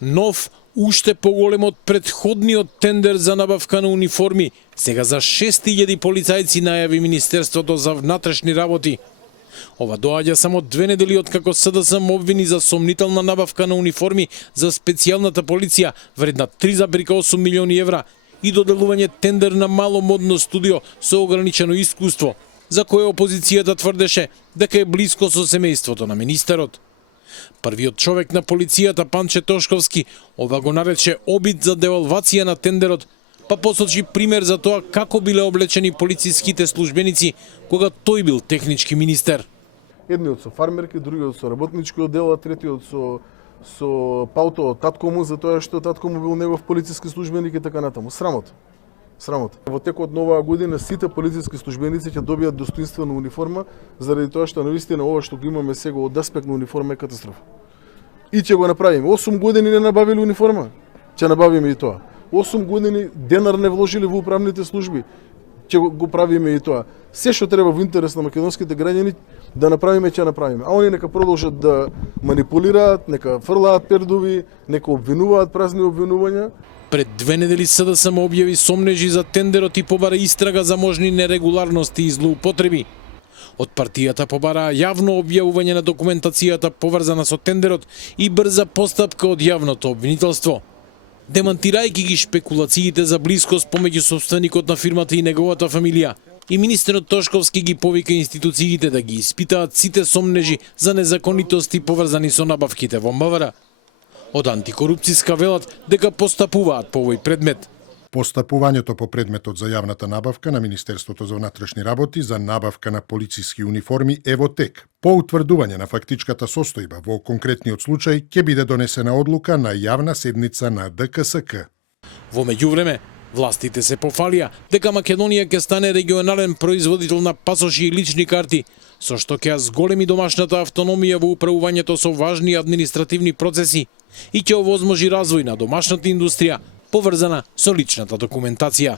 Нов, уште поголем од претходниот тендер за набавка на униформи, сега за 6000 полицајци најави Министерството за внатрешни работи. Ова доаѓа само 2 недели откако СДСМ обвини за сомнителна набавка на униформи за специјалната полиција вредна 3,8 милиони евра и доделување тендер на мало модно студио со ограничено искуство, за кое опозицијата тврдеше дека е блиско со семејството на министерот. Првиот човек на полицијата, Панче Тошковски, ова го нарече обид за девалвација на тендерот, па посочи пример за тоа како биле облечени полициските службеници кога тој бил технички министер. Едниот со фармерки, другиот со работнички оддел, а третиот со пауто од татко му, затоа што татко му бил негов полициски службеник и така натаму. Срамот. Во текот на оваа година сите полициски службеници ќе добијат достоинствена униформа, заради тоа што навистина ова што го имаме сега од аспект на униформа е катастрофа. И ќе го направиме. 8 години не набавиле униформа, ќе набавиме и тоа. 8 години денар не вложиле во управните служби, ќе го правиме и тоа. Се што треба во интерес на македонските граѓани да направиме, ќе направиме. А они нека продолжат да манипулираат, нека фрлаат пердови, нека обвинуваат празни обвинувања. Пред 2 недели СДСМ објави сомнежи за тендерот и побара истрага за можни нерегуларности и злоупотреби. Од партијата побара јавно објавување на документацијата поврзана со тендерот и брза постапка од јавното обвинителство. Демантирајќи ги шпекулациите за блискост помеѓу собственикот на фирмата и неговата фамилија, и министерот Тошковски ги повика институциите да ги испитаат сите сомнежи за незаконитости поврзани со набавките во МВР. Од антикорупцијска велат дека постапуваат по овој предмет. Постапувањето по предметот за јавната набавка на Министерството за внатрешни работи за набавка на полициски униформи е во тек. По утврдување на фактичката состојба во конкретниот случај ќе биде донесена одлука на јавна седница на ДКСК. Во меѓувреме, властите се пофалија дека Македонија ќе стане регионален производител на пасоши и лични карти, со што ќе зголеми домашната автономија во управувањето со важни административни процеси и ќе овозможи развој на домашната индустрија поврзана со личната документација.